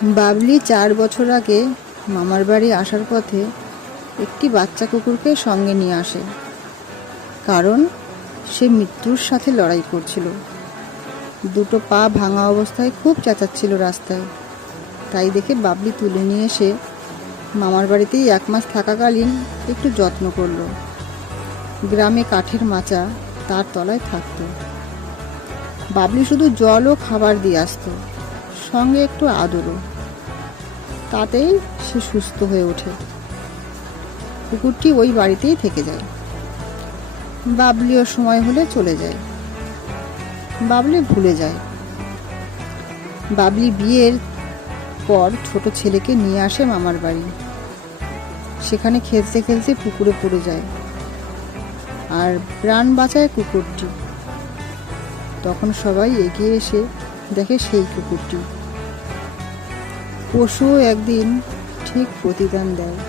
বাবলি 4 বছর আগে মামার বাড়ি আসার পথে একটি বাচ্চা কুকুরকে সঙ্গে নিয়ে আসে, কারণ সে মৃত্যুর সাথে লড়াই করছিল। দুটো পা ভাঙা অবস্থায় খুব চেঁচাচ্ছিল রাস্তায়। তাই দেখে বাবলি তুলে নিয়ে এসে মামার বাড়িতেই 1 মাস থাকাকালীন একটু যত্ন করলো। গ্রামে কাঠের মাচা, তার তলায় থাকতো। বাবলি শুধু জল ও খাবার দিয়ে আসতো, সঙ্গে একটু আদরও। তাতেই সে সুস্থ হয়ে ওঠে। কুকুরটি ওই বাড়িতেই থেকে যায়। বাবলিও সময় হলে চলে যায়। বাবলি ভুলে যায়। বাবলি বিয়ের পর ছোট ছেলেকে নিয়ে আসে মামার বাড়ি। সেখানে খেলতে খেলতে পুকুরে পড়ে যায়, আর প্রাণ বাঁচায় কুকুরটি। তখন সবাই এগিয়ে এসে দেখে সেই কুকুরটি। পশুও একদিন ঠিক প্রতিদান দেয়।